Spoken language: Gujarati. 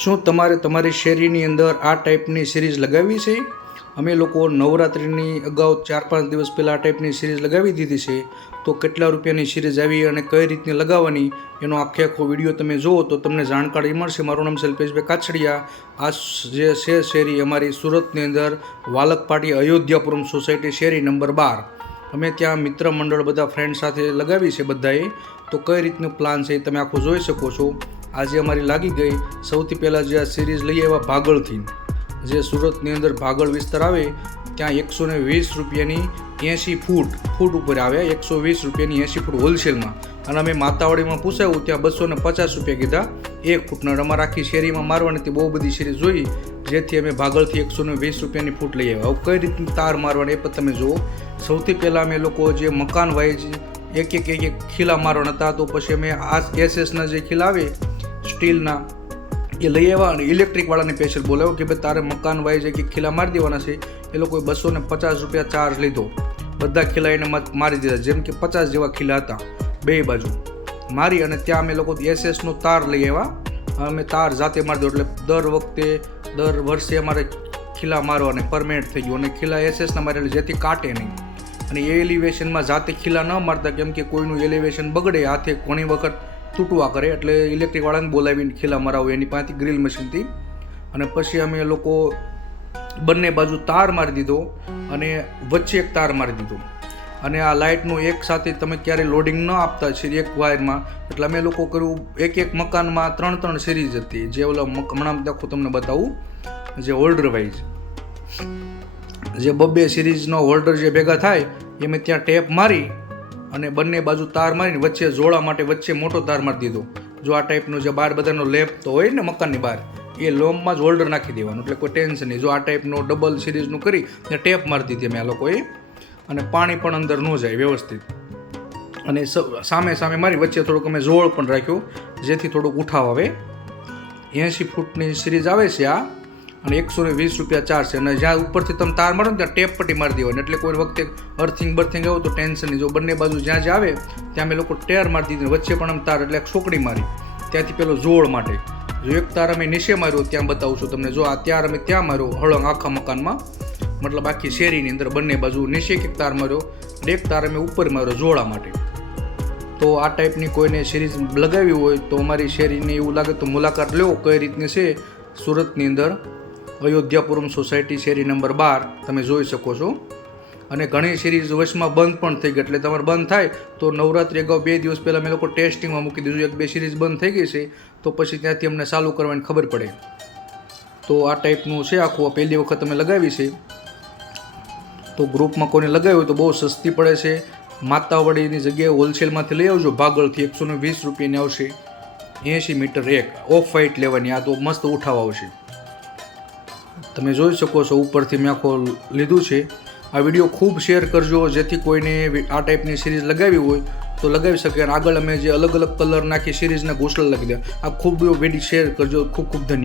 શું તમારે તમારી શેરીની અંદર આ ટાઈપની સિરીઝ લગાવવી છે? અમે લોકો નવરાત્રિની અગાઉ ચાર પાંચ દિવસ પહેલાં આ ટાઈપની સિરીઝ લગાવી દીધી છે. તો કેટલા રૂપિયાની સિરીઝ આવી અને કઈ રીતની લગાવવાની? એનો આખે આખો વીડિયો તમે જુઓ તો તમને જાણકારી મળશે. મારું નામ શિલ્પેશભાઈ કાછડિયા. આ જે છે શેરી અમારી સુરતની અંદર વાલકપાટી અયોધ્યાપુરમ સોસાયટી શેરી નંબર બાર. અમે ત્યાં મિત્ર મંડળ બધા ફ્રેન્ડ સાથે લગાવી છે બધાએ. તો કઈ રીતનું પ્લાન છે એ તમે આખું જોઈ શકો છો. આજે અમારી લાગી ગઈ સૌથી પહેલાં જે આ સિરીઝ લઈ આવ્યા ભાગળથી. જે સુરતની અંદર ભાગળ વિસ્તાર આવે, ત્યાં એકસો ને વીસ રૂપિયાની એંશી ફૂટ ફૂટ ઉપર આવ્યા, એકસો વીસ રૂપિયાની એંશી ફૂટ હોલસેલમાં. અને અમે માતાવાડીમાં પૂછાયું ત્યાં બસો ને પચાસ રૂપિયા કીધા. એક ફૂટના અમારા આખી શેરીમાં મારવાની તે બહુ બધી શેરી જોઈ, જેથી અમે ભાગળથી એકસો ને વીસ રૂપિયાની ફૂટ લઈ આવ્યા. હવે કઈ રીતની તાર મારવાની એ પણ તમે જુઓ. સૌથી પહેલાં અમે લોકો જે મકાન વાઇઝ એક એક એક એક ખીલા મારવાના હતા, તો પછી અમે આ એસએસના જે ખીલા આવે સ્ટીલના. એ લઈ આવ્યા અને ઇલેક્ટ્રિકવાળાને સ્પેશિયલ બોલાવ્યો કે ભાઈ તારે મકાન વાય છે કે ખીલા મારી દેવાના છે. એ લોકોએ બસો ને પચાસ રૂપિયા ચાર્જ લીધો. બધા ખીલા એને મારી દીધા, જેમ કે પચાસ જેવા ખીલા હતા બે બાજુ. મારી અને ત્યાં અમે લોકો એસએસનો તાર લઈ આવ્યા. અમે તાર જાતે મારી દો એટલે દર વખતે, દર વર્ષે અમારે ખીલા મારવાને પરમેનન્ટ થઈ ગયું. અને ખીલા એસએસના મારે જેથી કાટે નહીં. અને એ એલિવેશનમાં જાતે ખીલા ન મારતા, કેમ કે કોઈનું એલિવેશન બગડે, હાથે ઘણી વખત તૂટવા કરે એટલે ઇલેક્ટ્રિકવાળાને બોલાવીને ખીલા મરાવું એની પાસેથી ગ્રીલ મશીનથી અને પછી અમે લોકો બંને બાજુ તાર મારી દીધો અને વચ્ચે એક તાર મારી દીધો. અને આ લાઇટનું એક સાથે તમે ક્યારે લોડિંગ ન આપતા છે એક વાયરમાં. એટલે અમે લોકો કર્યું એક એક મકાનમાં ત્રણ ત્રણ સિરીઝ હતી. જે ઓલા હમણાં દેખો તમને બતાવું. જે હોલ્ડર વાઇઝ. જે બબ્બે સિરીઝનો હોલ્ડર જે ભેગા થાય એ મેં ત્યાં ટેપ મારી અને બંને બાજુ તાર મારીને વચ્ચે જોડા માટે વચ્ચે મોટો તાર મારી દીધો. જો આ ટાઈપનો જે બાર બધાનો લેપ તો હોય ને મકાનની બહાર, એ લોમમાં જ હોલ્ડર નાખી દેવાનું. એટલે કોઈ ટેન્શન નહીં. જો આ ટાઈપનો ડબલ સિરીઝનું કરી ને ટેપ મારી દીધી અમે આ લોકોએ. અને પાણી પણ અંદર ન જાય વ્યવસ્થિત. અને સામે સામે મારી વચ્ચે થોડુંક અમે જોળ પણ રાખ્યું, જેથી થોડુંક ઉઠાવ આવે. એંશી ફૂટની સિરીઝ આવે છે આ. અને એકસો ને વીસ રૂપિયા ચાર્જ છે. અને જ્યાં ઉપરથી તમે તાર મારો ને ત્યાં ટેપ પટ્ટી મારી દેવાની. એટલે કોઈ વખતે અર્થિંગ બર્થિંગ આવ્યું તો ટેન્શન નહીં જો બંને બાજુ જ્યાં જ આવે, ત્યાં અમે લોકો ટેર મારી દીધી વચ્ચે પણ આમ તાર એટલે સોકડી મારી. ત્યાંથી પેલો જોડ માટે. જો એક તાર અમે નીચે માર્યો, ત્યાં બતાવું છું તમને. જો આ ત્યાર અમે ત્યાં માર્યો, હળંગ આખા મકાનમાં. મતલબ આખી શેરીની અંદર બંને બાજુ નીચે એક તાર માર્યો એક તાર અમે ઉપર માર્યો જોડા માટે. તો આ ટાઈપની કોઈને સિરીઝ લગાવી હોય તો અમારી શેરીને એવું લાગે તો મુલાકાત લેવો કઈ રીતની છે? સુરતની અંદર અયોધ્યાપુરમ સોસાયટી શેરી નંબર બાર તમે જોઈ શકો છો. અને ઘણી સિરીઝ વચમાં બંધ પણ થઈ ગઈ. એટલે તમારે બંધ થાય તો નવરાત્રી અગાઉ બે દિવસ પહેલાં મેં લોકો ટેસ્ટિંગમાં મૂકી દીધું. એક બે સિરીઝ બંધ થઈ ગઈ છે, તો પછી ત્યાંથી અમને ચાલુ કરવાની ખબર પડે. તો આ ટાઈપનું છે આખું. પહેલી વખત અમે લગાવી છે. તો ગ્રુપમાં કોઈને લગાવ્યું તો બહુ સસ્તી પડે છે. માતાવાડીની જગ્યાએ હોલસેલમાંથી લઈ આવજો. ભાગળથી એકસો ને વીસ રૂપિયાની આવશે. એંશી મીટર એક. ઓફ વાઇટ લેવાની. આ તો મસ્ત ઉઠાવ આવશે. તમે જોઈ શકો છો ઉપરથી મેં આખો લીધું છે. આ વીડિયો ખૂબ શેર કરજો, જેથી કોઈને આ ટાઈપની સિરીઝ લગાવી હોય તો લગાવી શકે. અને આગળ અમે જે અલગ અલગ કલર નાખી સિરીઝના ઘોસલા લખી દે. આ ખૂબ વીડિયો શેર કરજો. ખૂબ ખૂબ ધન્યવાદ.